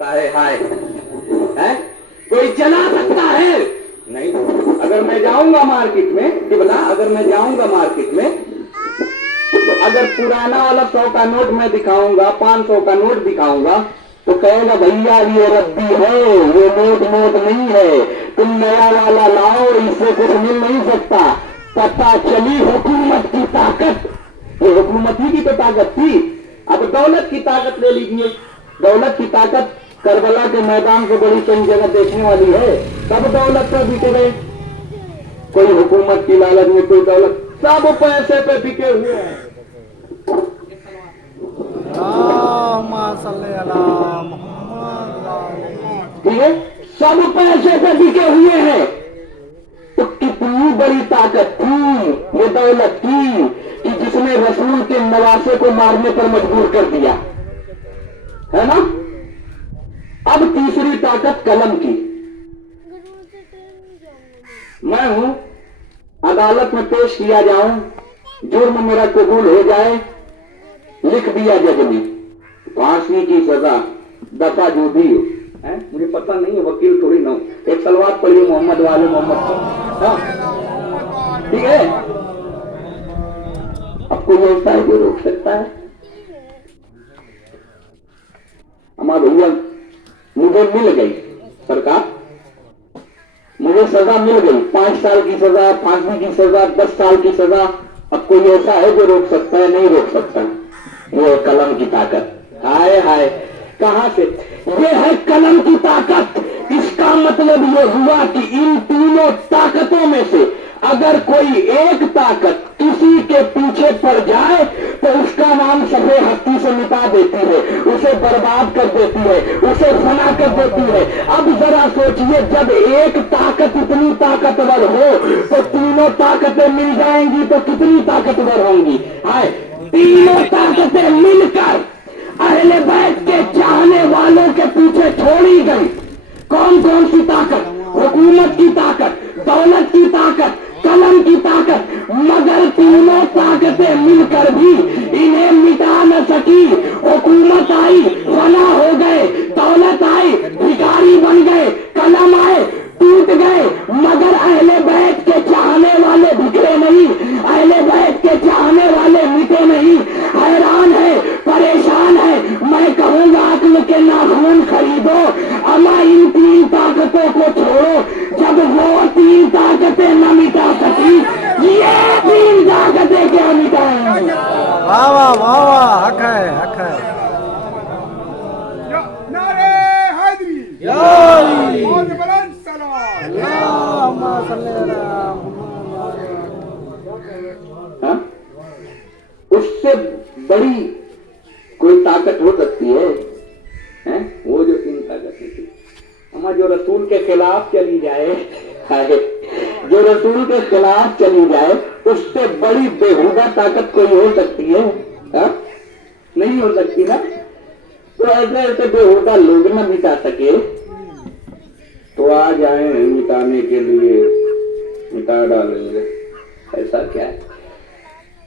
ہائے ہے کوئی چلا سکتا ہے نہیں. اگر میں جاؤں گا مارکیٹ میں کہ بتا اگر میں جاؤں گا مارکیٹ میں تو اگر پرانا والا 100 کا نوٹ میں دکھاؤں گا 500 کا نوٹ دکھاؤں گا تو کہے گا بھیا یہ ربی ہے یہ نوٹ نہیں ہے تم نیا والا لاؤ اس سے کچھ مل نہیں سکتا. پتا چلی حکومت کی طاقت یہ حکومت ہی کی تو طاقت تھی. اب دولت کی طاقت لے لیجیے. دولت کی طاقت کربلا کے میدان کو بڑی کئی جگہ دیکھنے والی ہے. سب دولت پہ بکے گئے. کوئی حکومت کی لالچ میں کوئی دولت سب پیسے پہ بکے ہوئے ہیں. ٹھیک ہے سب پیسے پہ بکے ہوئے ہیں. تو کتنی بڑی طاقت تھی یہ دولت کی کہ جس نے رسول کے نواسے کو مارنے پر مجبور کر دیا ہے نا. اب تیسری طاقت قلم کی. میں ہوں عدالت میں پیش کیا جاؤں جرم میرا قبول ہو جائے لکھ دیا جج نے پھانسی کی سزا دفعہ جو بھی ہو. مجھے پتہ نہیں ہے وکیل تھوڑی نہ ہو. ایک سلوات پڑھیے محمد والے محمد پر. ٹھیک ہے اب کوئی ایسا ہے جو روک سکتا ہے. ہمارا بھیا مجھے مل گئی سرکار مجھے سزا مل گئی 5 سال کی سزا پھانسی کی سزا 10 سال کی سزا. اب کوئی ایسا ہے جو روک سکتا ہے نہیں روک سکتا. یہ ہے قلم کی طاقت. ہائے ہائے کہاں سے یہ ہے قلم کی طاقت. اس کا مطلب یہ ہوا کہ ان تینوں طاقتوں میں سے اگر کوئی ایک طاقت کسی کے پیچھے پڑ جائے تو اس کا نام صفحے ہستی سے مٹا دیتی ہے اسے برباد کر دیتی ہے اسے فنا کر دیتی ہے. اب ذرا سوچئے جب ایک طاقت اتنی طاقتور ہو تو تینوں طاقتیں مل جائیں گی تو کتنی طاقتور ہوں گی. تینوں طاقتیں مل کر اہل بیت کے چاہنے والوں کے پیچھے چھوڑی گئی. کون کون سی طاقت؟ حکومت کی طاقت دولت کی طاقت قلم کی طاقت. مگر تینوں طاقتیں مل کر بھی انہیں مٹا نہ سکی. حکومت آئی فنا ہو گئے دولت آئی بھکاری بن گئے قلم آئے ٹوٹ گئے. مگر اہل بیت کے چاہنے والے بکھرے نہیں اہل بیت کے چاہنے والے مٹے نہیں. حیران ہے پریشان ہے. میں کہوں گا عقل کے ناخون خریدو اما ان 3 طاقتوں کو چھوڑو. جب وہ 3 طاقتیں نہ مٹا سکی یہ 3 طاقتیں کیا مٹائیں. واہ واہ واہ واہ حق ہے حق ہے. نعرے حیدری موج بلند سلام. اللہم صلی علی اس سے بڑی کوئی طاقت ہو سکتی ہے وہ جو 3 طاقتیں تھی. ہمارا جو رسول کے خلاف چلی جائے جو رسول کے خلاف چلی جائے اس سے بڑی بےہودہ طاقت کوئی ہو سکتی ہے نہیں ہو سکتی نا. تو ایسے ایسے بےہودہ لوگ نہ مٹا سکے تو آ جائیں مٹانے کے لیے مٹا ڈالیں گے. ایسا کیا ہے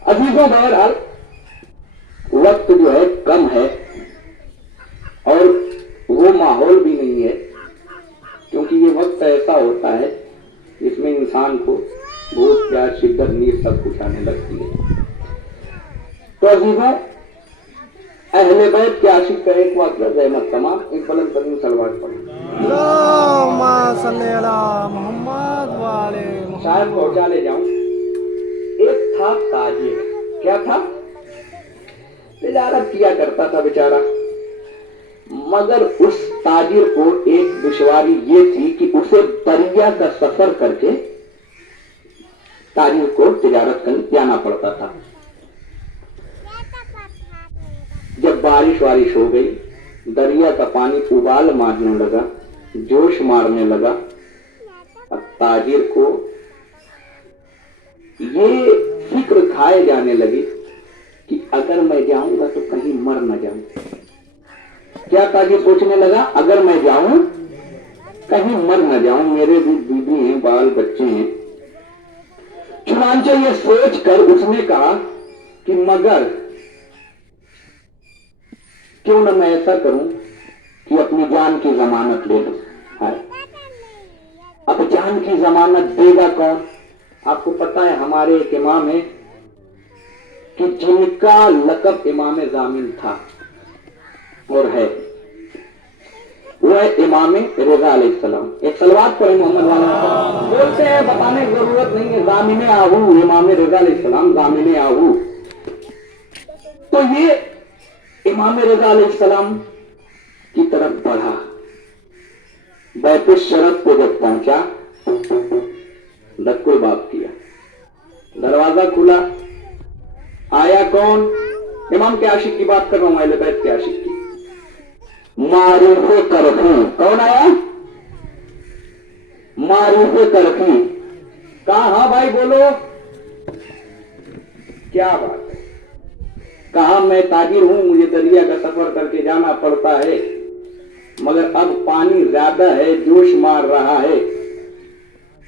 عزیزوں. بہرحال وقت جو ہے کم ہے اور وہ ماحول بھی نہیں ہے کیونکہ یہ وقت ایسا ہوتا ہے جس میں انسان کو بہت پیار شدت نیت سب کچھ آنے لگتی ہے. تو عزیزوں اہل بیت کے عاشق کا ایک واقعہ زحمت تمام ایک بلند ترین سلوات پڑھی. اللہم صلی علی محمد والے شاید پہنچا لے جاؤں. ایک تھا تاجر. کیا تھا؟ تجارت کیا کرتا تھا بیچارہ. مگر اس تاجر کو ایک دشواری یہ تھی کہ اسے دریا کا سفر کر کے تاجر کو تجارت کرنے جانا پڑتا تھا. جب بارش وارش ہو گئی دریا کا پانی ابال مارنے لگا جوش مارنے لگا. اب تاجر کو یہ فکر کھائے جانے لگی کہ اگر میں جاؤں گا تو کہیں مر نہ جاؤں. کیا تاجر سوچنے لگا اگر میں جاؤں کہیں مر نہ جاؤں میرے بھی بیوی ہیں بال بچے ہیں. چنانچہ یہ سوچ کر اس نے کہا کہ مگر کیوں نہ میں ایسا کروں کہ اپنی जान की जमानत ले लो। है अब जान की जमानत देगा कौन? आपको पता है हमारे एक इमाम है कि जिनका लक़ब इमाम जामिन था और है, वो है इमाम रज़ा अलैहिस्सलाम। एक सलवात पढ़े मोहम्मद वाला। बोलते हैं बताने की जरूरत नहीं है, जामिने आहू इमाम रज़ा अलैहिस्सलाम, जामिने आहू। तो ये इमाम रज़ा अलैहिस्सलाम की तरफ बढ़ा, बैतुल शरफ को जब पहुंचा, धक्को बाप किया, दरवाजा खुला, आया कौन? इमाम के आशिक की बात कर रहा हूं, अहले बैत के आशिक की। मारूफे करखी। कौन आया? मारूफे करखी। कहा हाँ भाई बोलो, क्या बात है? कहा मैं ताजिर हूं, मुझे दरिया का सफर करके जाना पड़ता है, मगर अब पानी ज्यादा है, जोश मार रहा है,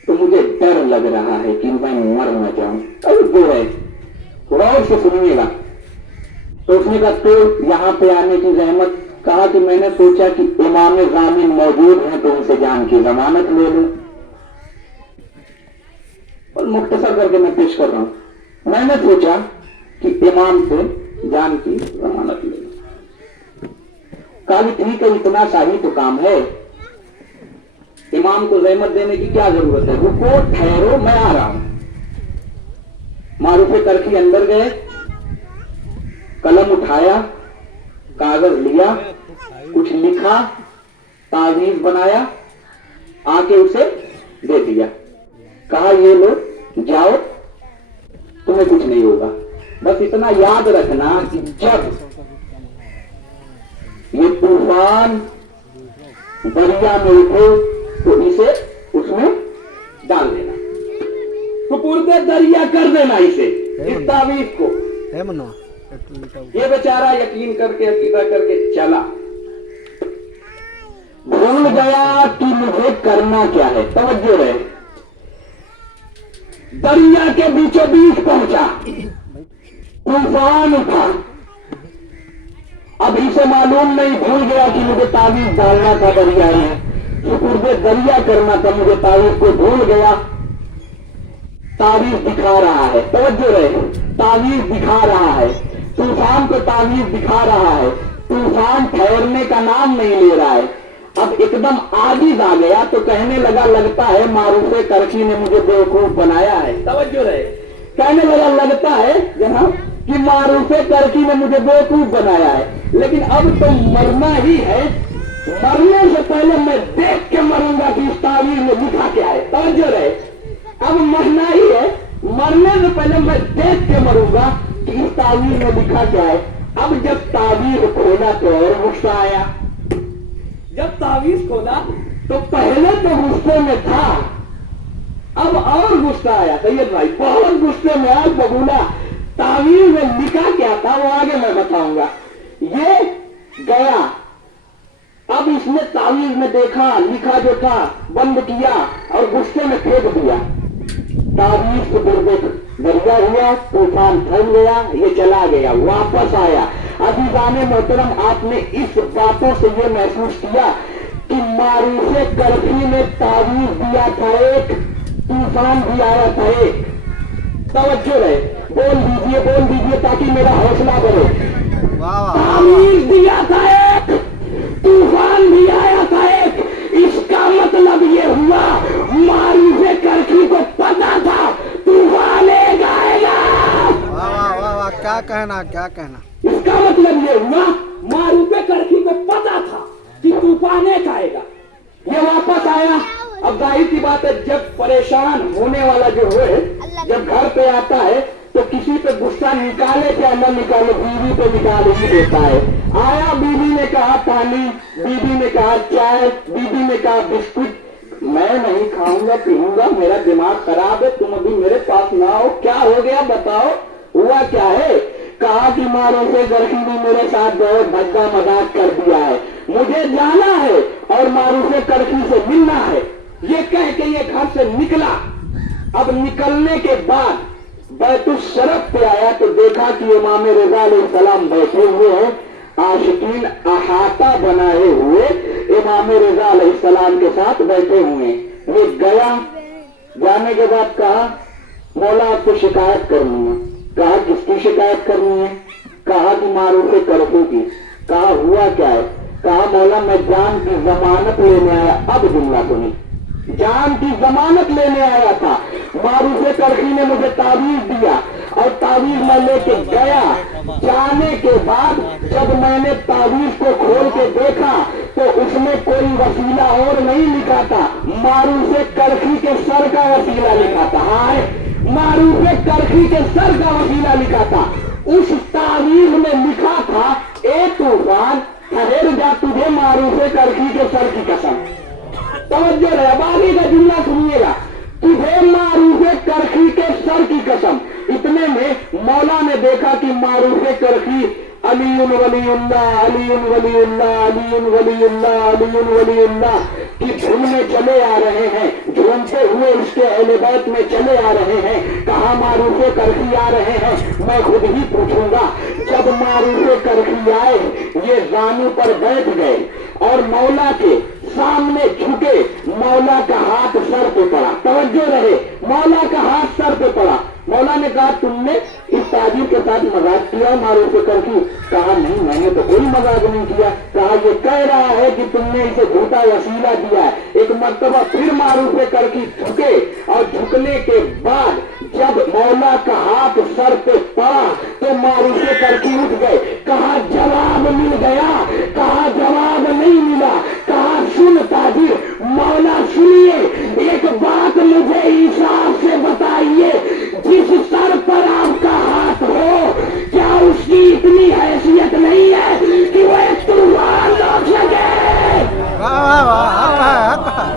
तो मुझे डर लग रहा है कि मैं मर न जाऊं। अरे दो है, थोड़ा और से सुनिएगा। तो उसने कहा तो यहां पे आने की जहमत। कहा कि मैंने सोचा कि इमाम जामिन मौजूद है तो उनसे जान की जमानत ले लूं। और मुख्तसर करके मैं पेश कर रहा हूं। मैंने सोचा कि इमाम से जान की जमानत ले लूं। कहा कि ठीक है, इतना सा ही तो काम है, इमाम को जहमत देने की क्या जरूरत है, रुको ठहरो मैं आ रहा हूं। मारूफे करखी अंदर गए, कलम उठाया, कागज लिया, कुछ लिखा, तावीज बनाया, आके उसे दे दिया। कहा ये लो, जाओ, तुम्हें कुछ नहीं होगा। बस इतना याद रखना कि जब ये तूफान दरिया में उठे तो इसे उसमें डाल देना, सुपुर्दे दरिया कर देना इसे, इस तावीज को। है मनो ये बेचारा यकीन करके अकीदा करके चला, भूल गया कि मुझे करना क्या है। तवज्जो रहे, दरिया के बीचों बीच पहुंचा, तूफान उठा, अब इसे मालूम नहीं, भूल गया कि मुझे तावीज डालना था दरिया में, सुपुर्दे दरिया करना था, मुझे तावीज को भूल गया। तावीज दिखा रहा है, तवज्जो रहे, तावीज दिखा रहा है, तूफान को तावीज दिखा रहा है, तूफान ठहरने का नाम नहीं ले रहा है। अब एकदम आजिज आ गया तो कहने लगा, लगता है मारूफे करखी ने मुझे बेवकूफ बनाया है। तवज्जो रहे, कहने लगा लगता है जनाब कि मारूफे करखी ने मुझे बेवकूफ बनाया है, लेकिन अब तो मरना ही है, मरने से पहले मैं देख के मरूंगा कि इस तावीज में लिखा क्या है। तवज्जो रहे, अब मरना ही है, मरने से पहले मैं देख के मरूंगा कि इस तावीज में लिखा क्या है। अब जब तावीज खोला तो और गुस्सा आया, जब तावीज खोला तो पहले तो गुस्से में था, अब और गुस्सा आया। सैयद भाई बहुत गुस्से में आज बबूला, तावीज में लिखा क्या था वो आगे मैं बताऊंगा। ये गया, अब इसने तावीज में देखा, लिखा जो था बंद किया और गुस्से में फेंक दिया। तावीज सुपुर्दे दरिया हुआ, तूफान थम गया, ये चला गया, वापस आया। अज़ीज़ाने मोहतरम, आपने इस बातों से ये महसूस किया कि मारूफे करखी ने तावीज दिया था एक, तूफान भी आया था एक। तवज्जो रहे, बोल दीजिए ताकि मेरा हौसला बढ़े। तावीज दिया था एक, तूफान भी आया था एक। इसका मतलब ये हुआ मारूफे करखी को पता था तूफान एक आएगा। वाह वाह वाह, क्या कहना क्या कहना। इसका मतलब ये हुआ मारूफे करखी को पता था कि तूफान एक आएगा। ये वापस आया। अब जाहिर सी बात है, जब परेशान होने वाला जो है, जब घर पे आता है तो किसी पे गुस्सा निकाले क्या न निकाले, बीवी पे निकाल ही देता है। आया, बीवी ने कहा पानी, बीवी ने कहा चाय, बीवी ने कहा बिस्कुट, मैं नहीं खाऊंगा पीऊंगा, मेरा दिमाग खराब है, तुम अभी मेरे पास ना आओ। क्या हो गया बताओ, हुआ क्या है? कहा कि मारूफे करखी ने मेरे साथ बहुत भद्दा मजाक कर दिया है, मुझे जाना है और मारूफे करखी से मिलना है। ये कह के ये घर से निकला। अब निकलने के बाद बैतुल शरफ पे आया तो देखा कि इमाम रज़ा अलैहिस्सलाम बैठे हुए हैं, आशिकीन अहाता बनाए हुए इमाम रजा अलैहिस्सलाम के साथ बैठे हुए। वो गया, जाने के बाद कहा मौला आपको शिकायत करनी है। कहा किसकी शिकायत करनी है? कहा कि मारूफ करफू की। कहा हुआ क्या है? कहा मौला मैं जान की जमानत लेने आया। अब जुमला सुनी, जान की जमानत लेने आया था, मारूफ करफी ने मुझे तावीज दिया और तावीज मैं लेके गया। जाने के बाद जब मैंने तावीज को खोल के देखा तो उसमें कोई वसीला और नहीं लिखा था, मारूफ करफी के सर का वसीला लिखा था। हाय, मारूफ करफी के सर का वसीला लिखा था। उस तावीज में लिखा था, ए तूफान ठहर जा, तुझे मारूफ करफी के सर की कसम। तवज्जो है, अब आगे का जुमला सुनिएगा, तुझे मारूफ करखी के सर की कसम। इतने में मौला ने देखा कि मारूफ करखी अलीउन वलीउल्लाह अलीउन वलीउल्लाह अलीउन वलीउल्लाह अलीउन वलीउल्लाह की धुन में चले आ रहे हैं, झूमते हुए उसके अहले बैत में चले आ रहे हैं। कहा मारूफ करखी आ रहे हैं, मैं खुद ही पूछूंगा। जब मारूफ करखी आए, ये जानू पर बैठ गए और मौला के सामने झुके। मौला का हाथ सर पे पड़ा, तवज्जो रहे, मौला का हाथ सर पे पड़ा। मौला ने कहा तुमने इस ताजिर के साथ मजाक किया मारूफ करके? कहा नहीं, मैंने तो कोई मजाक नहीं किया। कहा ये कह रहा है कि तुमने इसे झूठा वसीला दिया है। एक मर्तबा फिर मारूफ करके झुके और झुकने के बाद जब मौला का हाथ सर पे पड़ा तो मारूफ करके उठ गए। कहा जवाब मिल गया? कहा जवाब नहीं मिला। कहा सुन ताजिर, मौला सुनिए, एक बात मुझे इंसाफ से बताइए, जिस सर पर आपका हाथ हो क्या उसकी इतनी हैसियत नहीं है कि वो एक तूफान लौट सके? वाह वाह वाह, हक है।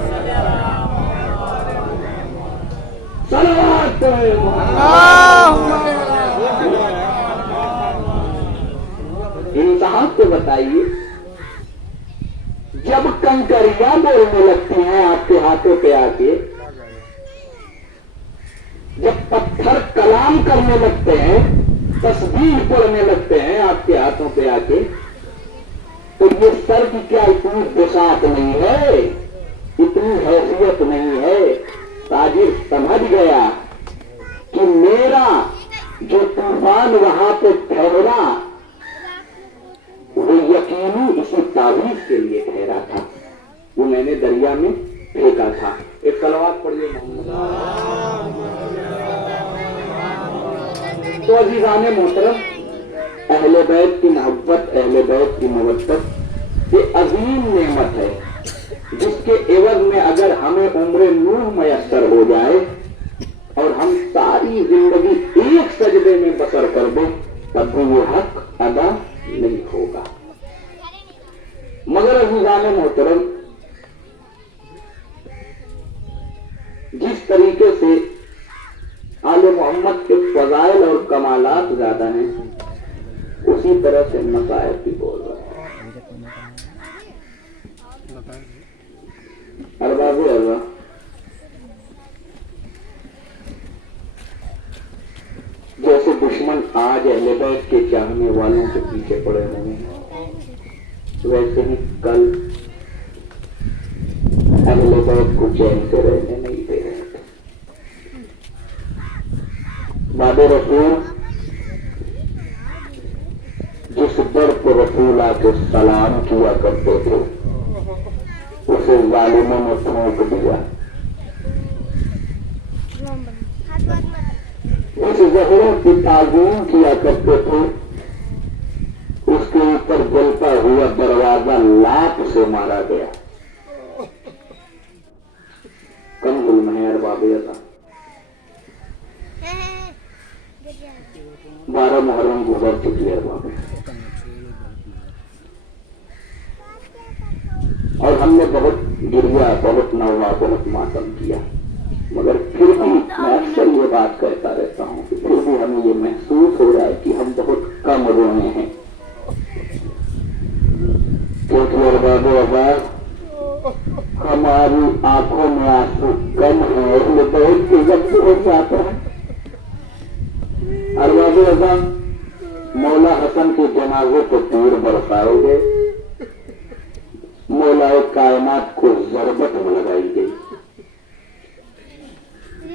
सलावत इंसाफ को बताइए, जब कंकरियां बोलने लगती हैं आपके हाथों पे आके, जब पत्थर कलाम करने लगते हैं, तस्बीह पढ़ने लगते हैं आपके हाथों पे आके, तो ये सर की क्या इतनी बिसात नहीं है, इतनी हैसियत नहीं है? ताजिर समझ गया कि मेरा जो तूफान वहां पे ठहरा वो यकीनी इसी तावीज के लिए ठहरा था, वो मैंने दरिया में फेंका था। एक सलवात पढ़िए मोहम्मद। तो अजीज़ाने मोहतरम, अहले बैत की मोहब्बत, अहले बैत की मवद्दत ये अजीम नेमत है, जिसके एवज में अगर हमें उम्र नूह मयस्सर हो जाए और हम सारी जिंदगी एक सजदे में बसर कर दें, तब भी वो हक अदा नहीं होगा। मगर अजीज़ाने मोहतरम, जिस तरीके से आले मोहम्मद के फजाइल और कमालात ज्यादा हैं, उसी तरह से मसाइब भी बोल रहे हैं। अरबाबे अल्लाह, जैसे दुश्मन आज अहले बैत के चाहने वालों के पीछे पड़े हुए हैं, वैसे ही कल अहले बैत को चैन से रहने नहीं दे रहे थे। बाबे रसूल जिस दर पर रसूल आके सलाम किया करते थे, उसे जालिमों ने ठोक दिया। उस जहरों की ताज़ीम किया करते थे, उसके ऊपर जलता हुआ दरवाजा लात से मारा गया। कम जुल्म है अरबाबे अता। 12 मुहर्रम गुजर चुकी है अरबाबे, और हमने बहुत गिरिया, बहुत नवा, बहुत मातम किया, मगर फिर भी मैं अक्सर ये बात कहता रहता हूँ कि फिर भी हमें ये महसूस हो रहा है कि हम बहुत कम रोए हैं, क्योंकि अरबाबे आबाद हमारी आंखों में आंसू कम है, इसलिए बहुत के वक्त हो जाता है। अरबाबे आबाद मौला हसन के जनाजे को तीर बरसाओगे, मौलाए कायनात को ज़रबत लगाई गई।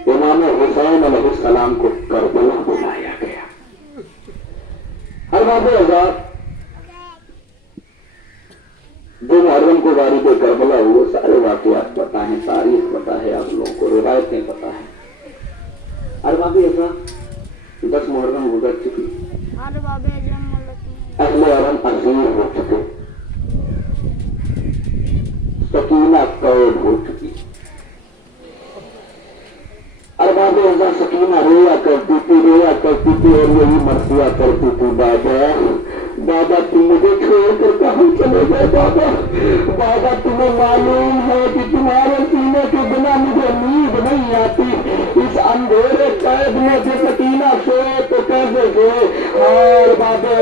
इमाम हुसैन अलैहिस्सलाम को करबला बुलाया गया। अरबाब आज़ाद, जो मुहर्रम को वारिद करबला हुए सारे वाक़यात पता है, तारीख पता है, आप लोगों को रिवायतें पता है। अरबाब आज़ाद 10 मुहर्रम गुजर चुकी, अहले हरम असीर हो चुके, सकीना कैद हो चुकी। अरबाब आज़ाद सकीना रोया करती थी और यही मरसिया करती थी, बाबा तुम मुझे छोड़कर कहाँ चले गए बाबा तुम्हें मालूम है कि तुम्हारे सीने के बिना मुझे नींद नहीं आती। इस अंधेरे कैद में से सकीना सोए तो कैसे सोए। और बाबा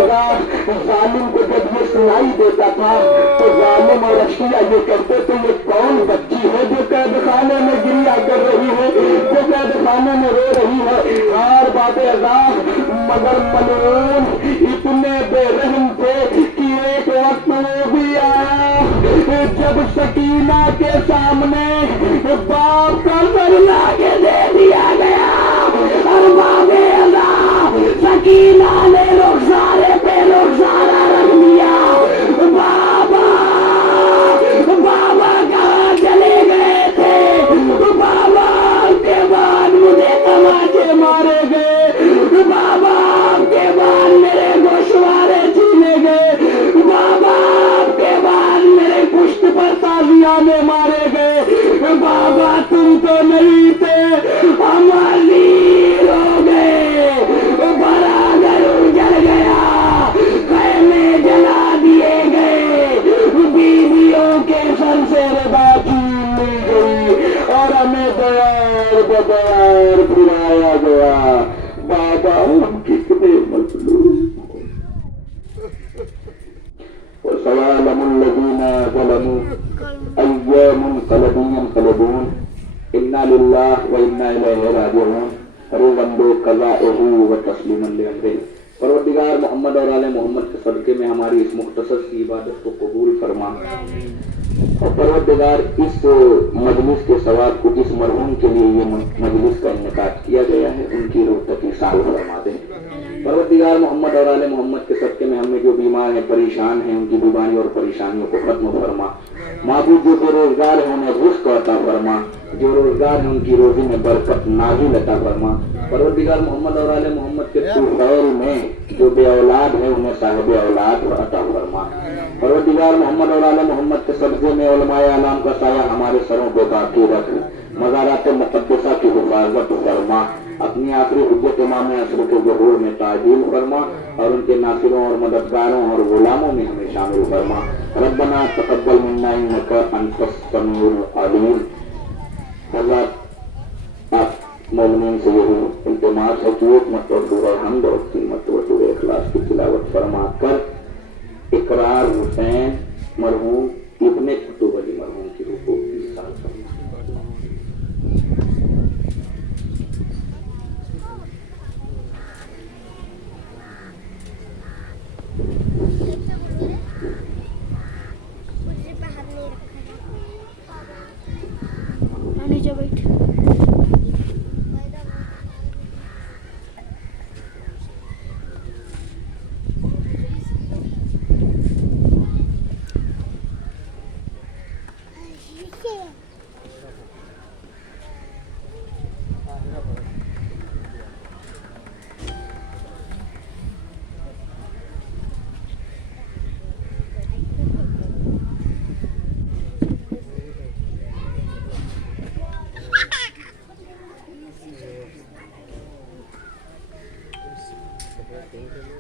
जालिम को जब ये सुनाई देता था तो जालिम और अशिया ये कहते थे ये कौन बच्ची है जो कैद खाने में गिरिया कर रही है, जो कैद खाने में रो रही है। और बाबा मगर मलून इतने बेरहम थे कि एक वक्त वो भी आया जब सकीना के सामने बाप का सर लाके दे दिया गया। और बाबे अल्लाह सकीना ने रुखसारे पे रुखसारा रख दिया। बाबा कहाँ चले गए थे? बाबा के बाद मुझे तमाचे मारे गए, बाबा के बाद मेरे गोशवारे छीने गए, बाबा के बाद मेरे पुष्ट पर ताजियाने मारे गए। बाबा तुम तो नहीं थे, हम अजीर हो गए, बड़ा घर उजड़ गया, खैमे जला दिए गए, बीवियों के सर से रदा छीन ली गई और हमें दयार बदयार फिराया गया। बाबा हम कितने मजलूम वसलामुल्लज़ीना ज़लमू अय्यामुनक़लबून इन्ना लिल्लाहि व इन्ना इलैहि राजिऊन रिज़न बिक़ज़ाइही व तस्लीमन लिअम्रिही। परवरदिगार मोहम्मद और आले मोहम्मद के सदके में हमारी इस मुख्तसर सी इबादत को कबूल फरमा और परवरदिगार इस मजलिस के सवाब को जिस मरहूम के लिए ये मजलिस का इनेकाद किया गया है उनकी रूह तक इसाल फरमा दे। परवरदिगार मोहम्मद और आले मोहम्मद के सदके में हमें जो बीमार हैं, परेशान हैं, उनकी बीमारी और परेशानियों को खत्म फरमा। माबूद जो बेरोजगार हैं उन्हें रुज़्क़ अता फरमा, जो रोजगार है उनकी रोजी में बरकत नाज़िल अता फरमा। परवरदिगार मोहम्मद और आले मोहम्मद के तुफ़ैल में जो बे औलाद है उन्हें साहिब औलाद अता फरमा। परवरदिगार मोहम्मद और आले मोहम्मद के सब्जे में उलमाए आलाम का साया हमारे सरों पे बाकी रख, मज़ारात मुक़द्दसा की हिफाजत फरमा, अपनी आखिरी हुज्जत इमाम असर के ज़ुहूर में ताजील फरमा और उनके नासिरों और मददगारों और गुलामों में हमें शामिल फरमा। रब्बना तक़ब्बल मिन्ना इन्नका अंतस समीउल अलीम। हज़रत आप मोमिनीन से यही इल्तिमास है कि एक मरतबा सूरह हमद और 3 मरतबा सूरह इखलास की तिलावत फरमा कर इकरार हुसैन मरहूम इब्ने कुतुब अली मरहूम की रूह को इरसाल फरमा। नीचे बैठ। Thank you.